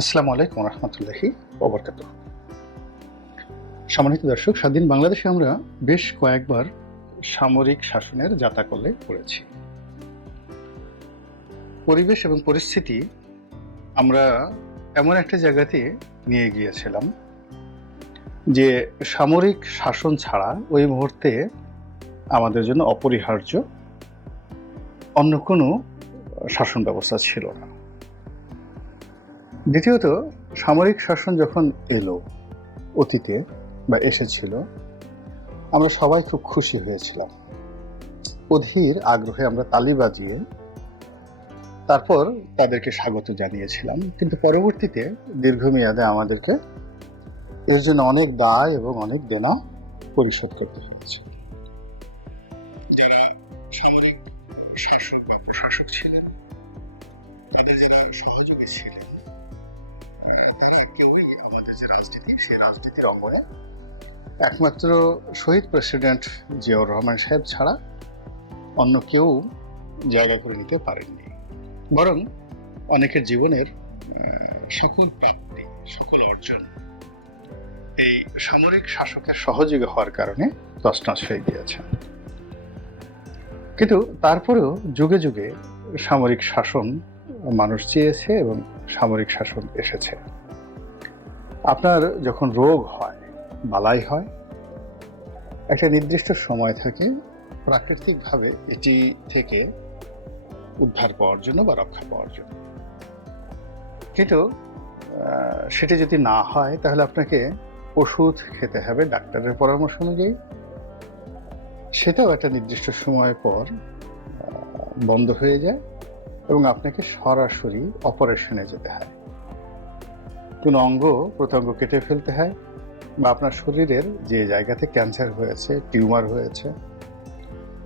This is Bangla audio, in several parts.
আসসালামু আলাইকুম রহমতুল্লাহি ওবরকাত সম্মানিত দর্শক, স্বাধীন বাংলাদেশে আমরা বেশ কয়েকবার সামরিক শাসনের যাতাকলে পড়েছি। পরিবেশ এবং পরিস্থিতি আমরা এমন একটা জায়গাতে নিয়ে গিয়েছিলাম যে সামরিক শাসন ছাড়া ওই মুহূর্তে আমাদের জন্য অপরিহার্য অন্য কোনো শাসন ব্যবস্থা ছিল না। দ্বিতীয়ত, সামরিক শাসন যখন এলো, অতীতে বা এসেছিল, আমরা সবাই খুব খুশি হয়েছিলাম। অধীর আগ্রহে আমরা তালি বাজিয়ে তারপর তাদেরকে স্বাগত জানিয়েছিলাম। কিন্তু পরবর্তীতে, দীর্ঘমেয়াদে আমাদেরকে এর জন্য অনেক দায় এবং অনেক দেনা পরিশোধ করতে হয়েছে। যারা সামরিক শাসক বা প্রশাসক ছিলেন, তাদের যারা সহযোগী ছিলেন কেউই আমাদের যে রাজনীতি সেই রাজনীতির অঙ্গনে একমাত্র শহীদ প্রেসিডেন্ট জিয়াউর রহমান সাহেব ছাড়া অন্য কেউ জায়গা করে নিতে পারেননি। বরং অনেকের জীবনের সকল প্রাপ্তি, সকল অর্জন এই সামরিক শাসকের সহযোগী হওয়ার কারণে তছনছ হয়ে গিয়েছে। কিন্তু তারপরেও যুগে যুগে সামরিক শাসন মানুষ চেয়েছে এবং সামরিক শাসন এসেছে। আপনার যখন রোগ হয়, বালাই হয়, একটা নির্দিষ্ট সময় থাকে প্রাকৃতিকভাবে এটি থেকে উদ্ধার পাওয়ার জন্য বা রক্ষা পাওয়ার জন্য। কিন্তু সেটি যদি না হয়, তাহলে আপনাকে ওষুধ খেতে হবে, ডাক্তারের পরামর্শ অনুযায়ী। সেটাও একটা নির্দিষ্ট সময় পর বন্ধ হয়ে যায় এবং আপনাকে সরাসরি অপারেশনে যেতে হয়। কোনো অঙ্গ প্রত্যঙ্গ কেটে ফেলতে হয় বা আপনার শরীরের যে জায়গাতে ক্যান্সার হয়েছে, টিউমার হয়েছে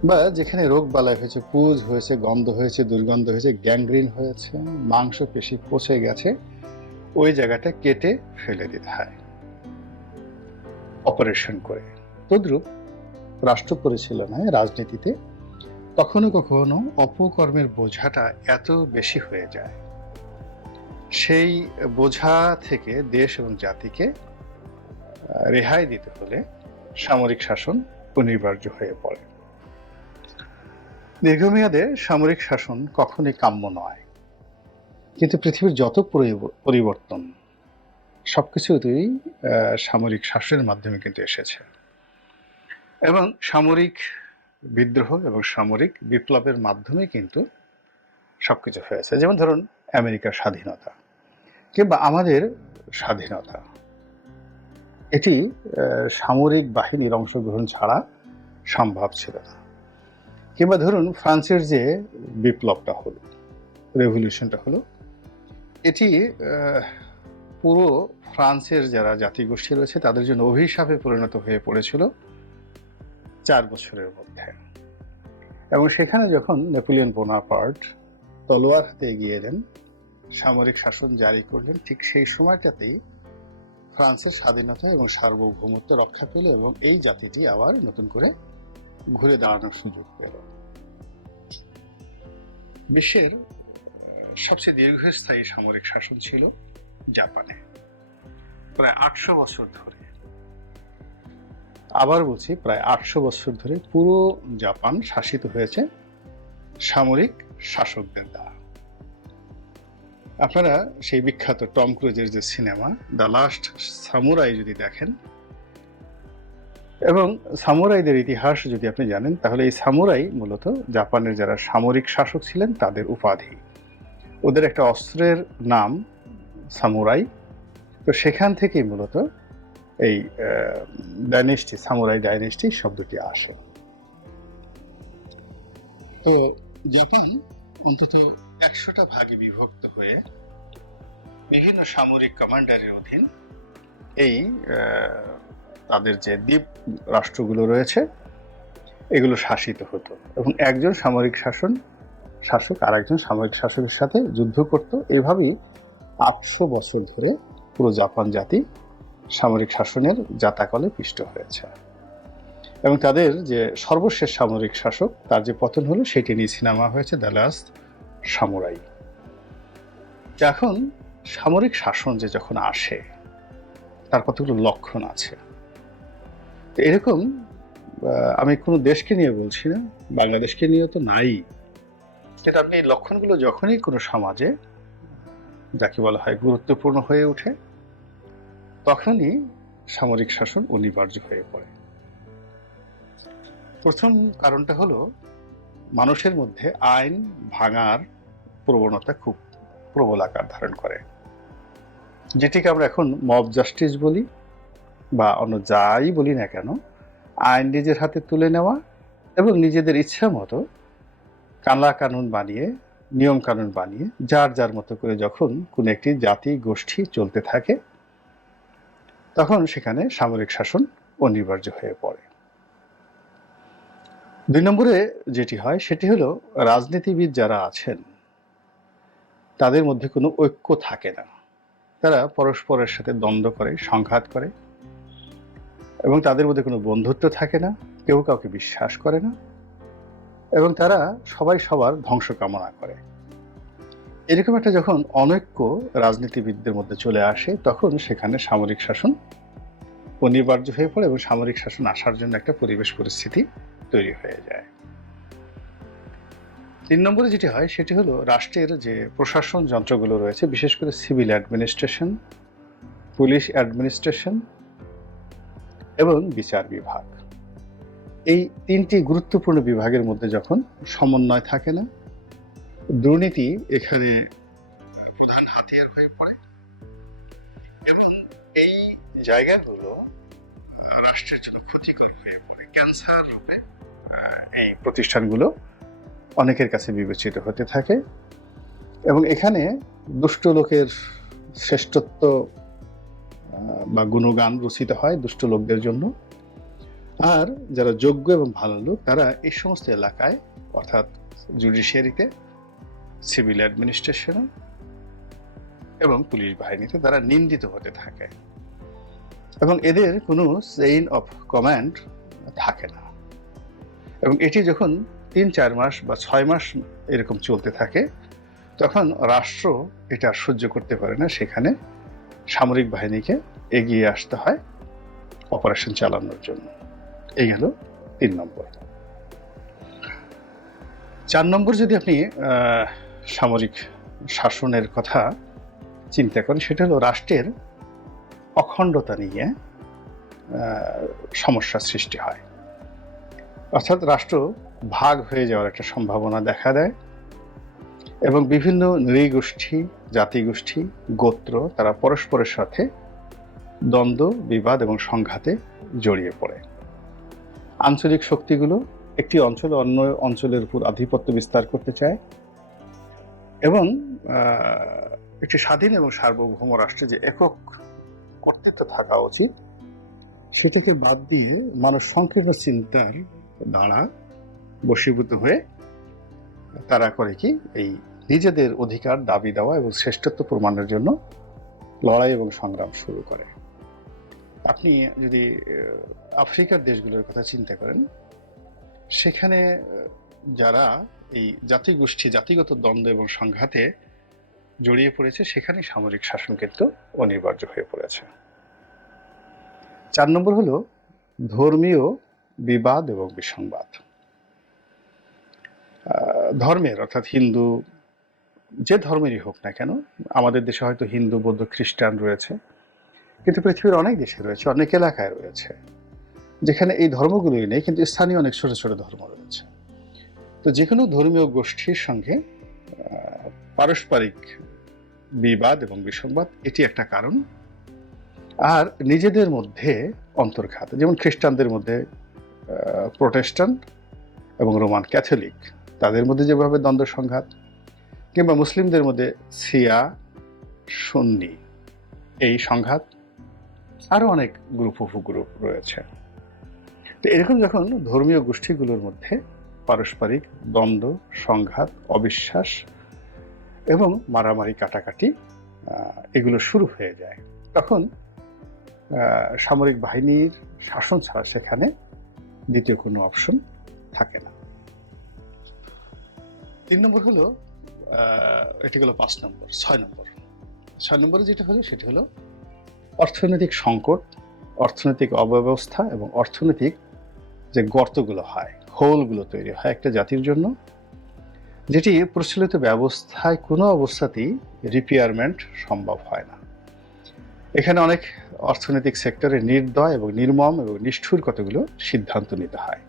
বা যেখানে রোগ বালাই হয়েছে, পুজ হয়েছে, গন্ধ হয়েছে, দুর্গন্ধ হয়েছে, গ্যাংগ্রিন হয়েছে মাংস পেশি পচে গেছে, ওই জায়গাটা কেটে ফেলে দিতে হয়। অপারেশন করে। তদ্রুপ রাষ্ট্র পরিচালনায়, রাজনীতিতে কখনো কখনো অপকর্মের বোঝাটা এত বেশি হয়ে যায়। সেই বোঝা থেকে দেশ এবং জাতিকে রেহাই দিতে হলে সামরিক শাসন অনিবার্য হয়ে পড়ে। দীর্ঘমেয়াদে সামরিক শাসন কখনই কাম্য নয়। কিন্তু পৃথিবীর যত পরিবর্তন সবকিছুতেই আহ, সামরিক শাসনের মাধ্যমে কিন্তু এসেছে। এবং সামরিক বিদ্রোহ এবং সামরিক বিপ্লবের মাধ্যমে কিন্তু সবকিছু হয়েছে। যেমন ধরুন আমেরিকার স্বাধীনতা। কিংবা আমাদের স্বাধীনতা। এটি সামরিক বাহিনীর অংশগ্রহণ ছাড়া সম্ভব ছিল না। কিংবা ধরুন, ফ্রান্সের যে বিপ্লবটা হলো রেভলিউশনটা হলো, এটি পুরো ফ্রান্সের যারা জাতিগোষ্ঠী রয়েছে, তাদের জন্য অভিশাপে পরিণত হয়ে পড়েছিল চার বছরের মধ্যে। এবং সেখানে যখন নেপোলিয়ন বোনাপার্ট তলোয়ার হাতে এগিয়ে এলেন সামরিক শাসন জারি করলেন ঠিক সেই সময়টাতেই ফ্রান্সের স্বাধীনতা এবং সার্বভৌমত্ব রক্ষা পেল এবং এই জাতিটি আবার নতুন করে ঘুরে দাঁড়ানোর সুযোগ পেল। বিশ্বের সবচেয়ে দীর্ঘস্থায়ী সামরিক শাসন ছিল জাপানে, প্রায় আটশো বছর ধরে। আবার বলছি, প্রায় আটশো বছর ধরে পুরো জাপান শাসিত হয়েছে সামরিক শাসকদের দ্বারা আপনারা সেই বিখ্যাত টম ক্রুজের যে সিনেমা, দ্য লাস্ট সামুরাই যদি দেখেন, এবং সামুরাইদের ইতিহাস যদি আপনি জানেন, তাহলে এই সামুরাই মূলত জাপানের যারা সামরিক শাসক ছিলেন, তাদের উপাধি। ওদের একটা অস্ত্রের নাম সামুরাই। তো সেখান থেকেই মূলত এই ডাইনেস্টি সামুরাই ডাইনেস্টি শব্দটি আসে। তো জাপান অন্তত একশোটা ভাগে বিভক্ত হয়ে বিভিন্ন সামরিক কমান্ডারের অধীন এই তাদের যে দ্বীপ রাষ্ট্রগুলো রয়েছে, এগুলো শাসিত হতো এবং একজন সামরিক শাসন শাসক আর একজন সামরিক শাসকের সাথে যুদ্ধ করত। এভাবেই আটশো বছর ধরে পুরো জাপান জাতি সামরিক শাসনের জাতাকলে পিষ্ট হয়েছে। এবং তাদের যে সর্বশেষ সামরিক শাসক, তার যে পতন হলো, সেটি নিয়ে সিনেমা হয়েছে দ্য লাস্ট সামুরাই। এখন সামরিক শাসন যে যখন আসে, তার কতগুলো লক্ষণ আছে। তো এরকম আমি কোনো দেশকে নিয়ে বলছি না, বাংলাদেশকে নিয়ে তো নাই। কিন্তু আপনি লক্ষণগুলো যখনই কোনো সমাজে, যাকে বলা হয় গুরুত্বপূর্ণ হয়ে ওঠে, তখনই সামরিক শাসন অনিবার্য হয়ে পড়ে। প্রথম কারণটা হলো মানুষের মধ্যে আইন ভাঙার প্রবণতা খুব প্রবল আকার ধারণ করে। যেটিকে আমরা এখন মব জাস্টিস বলি বা অন্য যাই বলি না কেন, আইন নিজের হাতে তুলে নেওয়া এবং নিজেদের ইচ্ছা মতো কালা কানুন বানিয়ে, নিয়ম কানুন বানিয়ে, যার যার মতো করে যখন কোনো একটি জাতি গোষ্ঠী চলতে থাকে, তখন সেখানে সামরিক শাসন অনিবার্য হয়ে পড়ে। দুই নম্বরে যেটি হয়, সেটি হলো রাজনীতিবিদ যারা আছেন, তাদের মধ্যে কোনো ঐক্য থাকে না। তারা পরস্পরের সাথে দ্বন্দ্ব করে, সংঘাত করে এবং তাদের মধ্যে কোনো বন্ধুত্ব থাকে না, কেউ কাউকে বিশ্বাস করে না এবং তারা সবাই সবার ধ্বংস কামনা করে। এরকম একটা যখন অনৈক্য রাজনীতিবিদদের মধ্যে চলে আসে, তখন সেখানে সামরিক শাসন অনিবার্য হয়ে পড়ে এবং সামরিক শাসন আসার জন্য একটা পরিবেশ পরিস্থিতি তৈরি হয়ে যায়। তিন নম্বরে যেটি হয়, সেটি হলো রাষ্ট্রের যে প্রশাসন যন্ত্রগুলো রয়েছে, বিশেষ করে সিভিল অ্যাডমিনিস্ট্রেশন, পুলিশ অ্যাডমিনিস্ট্রেশন এবং বিচার বিভাগ। এই তিনটি গুরুত্বপূর্ণ বিভাগের মধ্যে যখন সমন্বয় থাকে না, দুর্নীতি এখানে প্রধান হাতিয়ার হয়ে পড়ে এবং এই জায়গাগুলো রাষ্ট্রের জন্য ক্ষতিকর হয়ে পড়ে। ক্যান্সার রূপে এই প্রতিষ্ঠানগুলো অনেকের কাছে বিবেচিত হতে থাকে। এবং এখানে দুষ্ট লোকের শ্রেষ্ঠত্ব বা গুণগান রচিত হয় দুষ্ট লোকদের জন্য। আর যারা যোগ্য এবং ভালো লোক, তারা এই সমস্ত এলাকায়, অর্থাৎ জুডিশিয়ারিতে, সিভিল অ্যাডমিনিস্ট্রেশনে এবং পুলিশ বাহিনীতে তারা নিন্দিত হতে থাকে। এবং এদের কোনো চেইন অফ কমান্ড থাকে না। এবং এটি যখন তিন, চার মাস বা ছয় মাস এরকম চলতে থাকে, তখন রাষ্ট্র এটা সহ্য করতে পারে না। সেখানে সামরিক বাহিনীকে এগিয়ে আসতে হয় অপারেশন চালানোর জন্য। এই গেল তিন নম্বর। চার নম্বর যদি আপনি সামরিক শাসনের কথা চিন্তা করেন, সেটা হলো রাষ্ট্রের অখণ্ডতা নিয়ে সমস্যা সৃষ্টি হয়। অর্থাৎ রাষ্ট্র ভাগ হয়ে যাওয়ার একটা সম্ভাবনা দেখা দেয়। এবং বিভিন্ন নৃগোষ্ঠী, জাতিগোষ্ঠী, গোত্র তারা পরস্পরের সাথে দ্বন্দ্ব, বিবাদ এবং সংঘাতে জড়িয়ে পড়ে। আঞ্চলিক শক্তিগুলো একটি অঞ্চল অন্য অঞ্চলের উপর আধিপত্য বিস্তার করতে চায় এবং একটি স্বাধীন এবং সার্বভৌম রাষ্ট্রে যে একক কর্তৃত্ব থাকা উচিত, সেটাকে বাদ দিয়ে মানুষ সংকীর্ণ চিন্তার দ্বারা বশীভূত হয়ে তারা করে কি এই নিজেদের অধিকার, দাবি দেওয়া এবং শ্রেষ্ঠত্ব প্রমাণের জন্য লড়াই এবং সংগ্রাম শুরু করে। আপনি যদি আফ্রিকার দেশগুলোর কথা চিন্তা করেন, সেখানে যারা এই জাতিগোষ্ঠী, জাতিগত দ্বন্দ্ব এবং সংঘাতে জড়িয়ে পড়েছে, সেখানে সামরিক শাসন কিন্তু অনিবার্য হয়ে পড়েছে। চার নম্বর হলো ধর্মীয় বিবাদ এবং বিসংবাদ। ধর্মের, অর্থাৎ হিন্দু, যে ধর্মেরই হোক না কেন, আমাদের দেশে হয়তো হিন্দু, বৌদ্ধ, খ্রিস্টান রয়েছে, কিন্তু পৃথিবীর অনেক দেশে রয়েছে, অনেক এলাকায় রয়েছে, যেখানে এই ধর্মগুলোই নেই, কিন্তু স্থানীয় অনেক ছোট ছোট ধর্ম রয়েছে। তো যে কোনো ধর্মীয় গোষ্ঠীর সঙ্গে পারস্পরিক বিবাদ এবং বিসংবাদ, এটি একটা কারণ। আর নিজেদের মধ্যে অন্তর্ঘাত, যেমন খ্রিস্টানদের মধ্যে প্রোটেস্ট্যান্ট এবং রোমান ক্যাথলিক তাদের মধ্যে যেভাবে দ্বন্দ্ব সংঘাত, কিংবা মুসলিমদের মধ্যে সিয়া সুন্নি এই সংঘাত আরও অনেক গ্রুপ উপগ্রুপ রয়েছে। তো এরকম যখন ধর্মীয় গোষ্ঠীগুলোর মধ্যে পারস্পরিক দ্বন্দ্ব, সংঘাত, অবিশ্বাস এবং মারামারি, কাটাকাটি এগুলো শুরু হয়ে যায়, তখন সামরিক বাহিনীর শাসন ছাড়া সেখানে দ্বিতীয় কোনো অপশন থাকে না। তিন নম্বর হলো এটি হলো পাঁচ নম্বর, ছয় নম্বর। ছয় নম্বরে যেটা হলো, সেটি হলো অর্থনৈতিক সংকট, অর্থনৈতিক অব্যবস্থা এবং অর্থনৈতিক যে গর্তগুলো হয়, হোলগুলো তৈরি হয় একটা জাতির জন্য, যেটি প্রচলিত ব্যবস্থায় কোনো অবস্থাতেই রিপেয়ারমেন্ট সম্ভব হয় না। এখানে অনেক অর্থনৈতিক সেক্টরে নির্দয় এবং নির্মম এবং নিষ্ঠুর কতগুলো সিদ্ধান্ত নিতে হয়?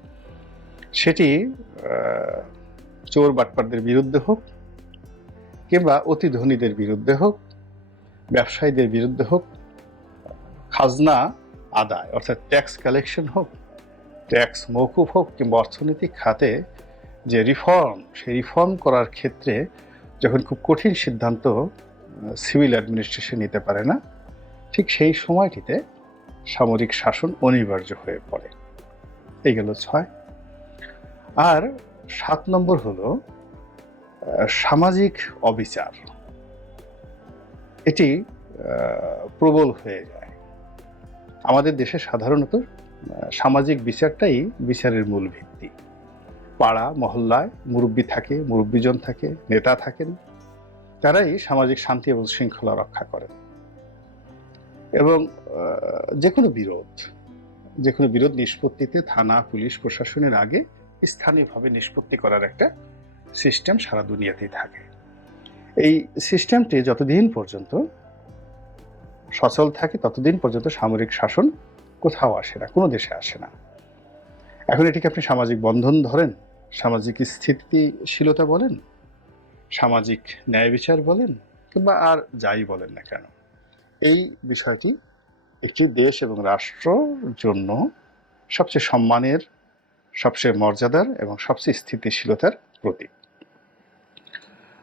সেটি চোর বাটপারদের বিরুদ্ধে হোক কিংবা অতি ধনীদের বিরুদ্ধে হোক, ব্যবসায়ীদের বিরুদ্ধে হোক, খাজনা আদায়, অর্থাৎ ট্যাক্স কালেকশন হোক ট্যাক্স মৌকুফ হোক কিংবা অর্থনৈতিক খাতে যে রিফর্ম সেই রিফর্ম করার ক্ষেত্রে যখন খুব কঠিন সিদ্ধান্ত সিভিল অ্যাডমিনিস্ট্রেশন নিতে পারে না ঠিক সেই সময়টিতে সামরিক শাসন অনিবার্য হয়ে পড়ে। এই গেল ছয়। আর সাত নম্বর হলো সামাজিক অবিচার। এটি প্রবল হয়ে যায়। আমাদের দেশে সাধারণত সামাজিক বিচারটাই বিচারের মূল ভিত্তি। পাড়া, মহল্লায় মুরব্বী থাকে, মুরব্বীজন থাকে, নেতা থাকেন। তারাই সামাজিক শান্তি এবং শৃঙ্খলা রক্ষা করেন। এবং যে কোনো বিরোধ, যে কোনো বিরোধ নিষ্পত্তিতে থানা, পুলিশ, প্রশাসনের আগে স্থানীয়ভাবে নিষ্পত্তি করার একটা সিস্টেম সারা দুনিয়াতেই থাকে। এই সিস্টেমটি যতদিন পর্যন্ত সচল থাকে, ততদিন পর্যন্ত সামরিক শাসন কোথাও আসে না, কোনো দেশে আসে না। এখন এটিকে আপনি সামাজিক বন্ধন ধরেন, সামাজিক স্থিতিশীলতা বলেন, সামাজিক ন্যায় বিচার বলেন, কিংবা আর যাই বলেন না কেন। এই বিষয়টি একটি দেশ এবং রাষ্ট্রর জন্য সবচেয়ে সম্মানের, সবচেয়ে মর্যাদার এবং সবচেয়ে স্থিতিশীলতার প্রতীক।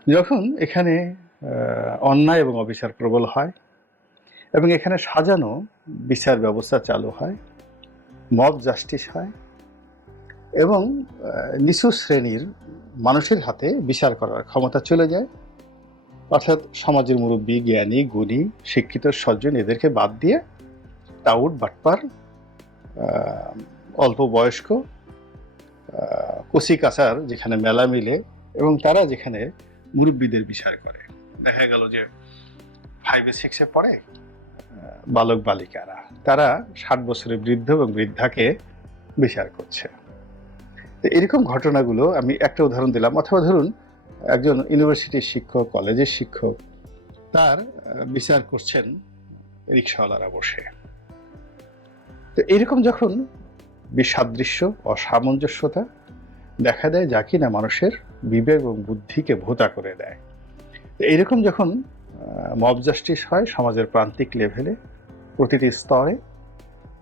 যখন এখানে অন্যায় এবং অবিচার প্রবল হয় এবং এখানে সাজানো বিচার ব্যবস্থা চালু হয়, মব জাস্টিস হয় এবং নিচু শ্রেণির মানুষের হাতে বিচার করার ক্ষমতা চলে যায়। অর্থাৎ সমাজের মুরব্বী, জ্ঞানী, গুণী, শিক্ষিত সজ্জন এদেরকে বাদ দিয়ে টাউট বাটপার অল্প বয়স্ক কচি কাচার যেখানে মেলা মিলে এবং তারা যেখানে মুরব্বীদের বিচার করে। দেখা গেল যে ফাইভে সিক্সে পড়ে বালক বালিকারা। তারা ষাট বছরের বৃদ্ধ এবং বৃদ্ধাকে বিচার করছে। এরকম ঘটনাগুলো আমি একটা উদাহরণ দিলাম। অথবা ধরুন একজন ইউনিভার্সিটির শিক্ষক কলেজের শিক্ষক, তার বিচার করছেন রিক্সাওয়ালারা বসে। তো এরকম যখন বিসাদৃশ্য অসামঞ্জস্যতা দেখা দেয়, যা কিনা মানুষের বিবেক এবং বুদ্ধিকে ভোতা করে দেয়। তো এইরকম যখন মব জাস্টিস হয় সমাজের প্রান্তিক লেভেলে প্রতিটি স্তরে,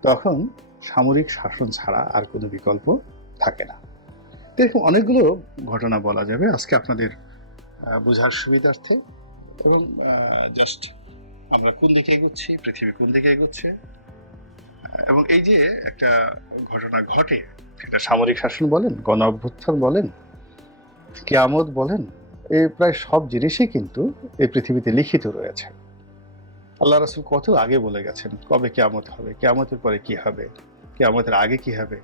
তখন সামরিক শাসন ছাড়া আর কোনো বিকল্প থাকে না। এরকম অনেকগুলো ঘটনা বলা যাবে আজকে আপনাদের বোঝার সুবিধার্থে। এবং জাস্ট আমরা কোন দিকে এগোচ্ছি, পৃথিবী কোন দিকে এগোচ্ছে। এবং এই যে একটা ঘটনা ঘটে সেটা সামরিক শাসন বলেন, গণ অভ্যুত্থান বলেন, কেয়ামত বলেন এই প্রায় সব জিনিসই কিন্তু এই পৃথিবীতে লিখিত রয়েছে। আল্লাহ রাসুল কত আগে বলে গেছেন, কবে কেয়ামত হবে, কেয়ামতের পরে কি হবে, কেয়ামতের আগে কি হবে,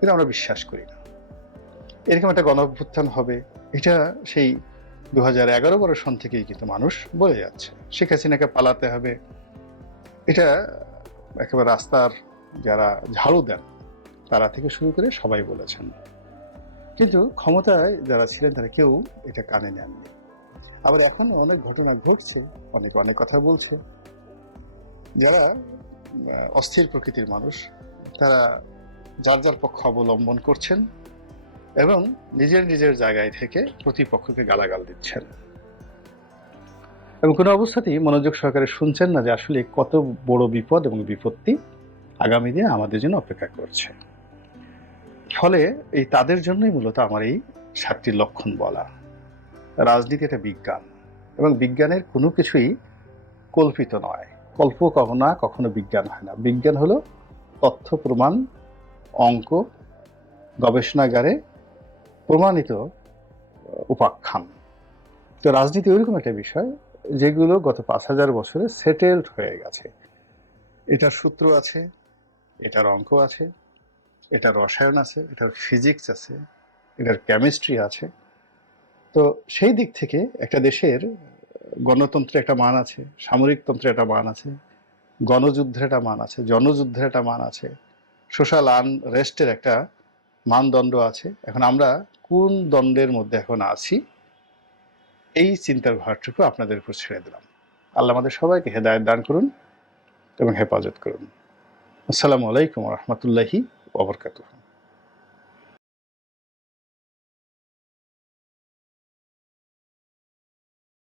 এটা আমরা বিশ্বাস করি না। এরকম একটা গণ অভ্যুত্থান হবে, এটা সেই দু হাজার এগারো বারো সন থেকেই কিন্তু মানুষ বলে যাচ্ছে। শেখ হাসিনাকে পালাতে হবে। এটা একেবারে রাস্তার যারা ঝাড়ু দেন, তারা থেকে শুরু করে সবাই বলেছেন। কিন্তু ক্ষমতায় যারা ছিলেন, তারা কেউ এটা কানে নেননি। আবার এখন অনেক ঘটনা ঘটছে, অনেক অনেক কথা বলছে। যারা অস্থির প্রকৃতির মানুষ, তারা যার যার পক্ষ অবলম্বন করছেন এবং নিজের নিজের জায়গায় থেকে প্রতিপক্ষকে গালাগাল দিচ্ছেন। এবং কোনো অবস্থাতেই মনোযোগ সহকারে শুনছেন না যে আসলে কত বড় বিপদ এবং বিপত্তি আগামী দিনে আমাদের জন্য অপেক্ষা করছে। ফলে এই তাদের জন্যই মূলত আমার এই সাতটি লক্ষণ বলা। রাজনীতি একটা বিজ্ঞান এবং বিজ্ঞানের কোনো কিছুই কল্পিত নয়। কল্প কখনো কখনো বিজ্ঞান হয় না। বিজ্ঞান হলো তথ্য, প্রমাণ, অঙ্ক, গবেষণাগারে প্রমাণিত উপাখ্যান। তো রাজনীতি ওইরকম একটা বিষয় যেগুলো গত পাঁচ হাজার বছরে সেটেলড হয়ে গেছে। এটার সূত্র আছে, এটার অঙ্ক আছে, এটার রসায়ন আছে, এটার ফিজিক্স আছে, এটার কেমিস্ট্রি আছে। তো সেই দিক থেকে একটা দেশের গণতন্ত্রের একটা মান আছে সামরিকতন্ত্রের একটা মান আছে, গণযুদ্ধের একটা মান আছে, জনযুদ্ধের একটা মান আছে সোশ্যাল আনরেস্টের একটা মানদণ্ড আছে। এখন আমরা কোন দ্বন্দ্বের মধ্যে এখন আছি, এই চিন্তার ভারটুকু আপনাদের উপর ছেড়ে দিলাম। আল্লাহ আমাদের সবাইকে হেদায়ত দান করুন এবং হেফাজত করুন। আসসালামু আলাইকুম রহমতুল্লাহি ওবরকাতুহ